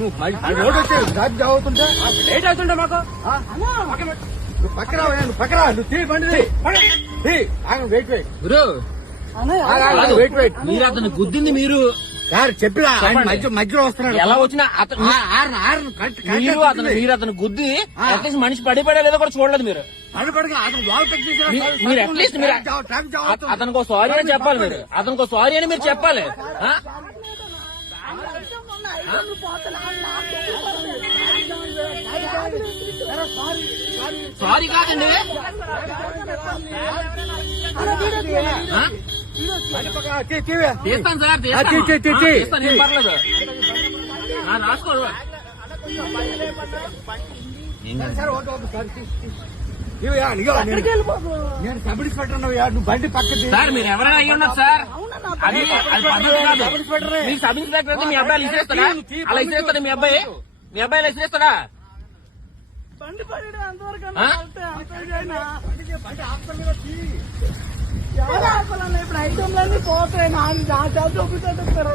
నువ్వు రోడ్ వచ్చి దాటి చదువుతుంటే లేట్ అవుతుంటే మాకు నువ్వు పక్కన నువ్వు పక్కన నువ్వు తీ బండి వెయిట్ వెయిట్ గురు వెయిట్ వెయిట్ మీరు అతను గుద్దింది మీరు సార్ చెప్పిలా మధ్యలో వస్తున్నాడు. ఎలా వచ్చినా అతను మీరు అతను గుద్ది అట్లీస్ట్ మనిషి పడిపోయా లేదో కూడా చూడలేదు మీరు. మీరు అట్లీస్ట్ మీరు అతనికి సారీ అని చెప్పాలి. మీరు అతనికి సారీ అని మీరు చెప్పాలి. సారీ కాదండి, తీస్తాను సార్, తీస్తాను, ఏం పర్లేదు. రాసుకోరు నేను సబ్ ఇన్స్పెక్టర్ నువ్వు బండి పక్కన సార్. మీరు ఎవరైనా అయ్యి ఉండదు సార్, అది పద్ధతి కాదు. మీరు సబ్ ఇన్స్పెక్టర్ అయితే మీ అబ్బాయి ఇసిరేస్తాడా? అలా ఇసిరేస్తాడా మీ అబ్బాయి? మీ అబ్బాయి ఇలా ఇసిరేస్తాడా? బండి పడి అంతవరకు ఇప్పుడు ఐటమ్లన్నీ పోతాయి. నా చూపుతారు.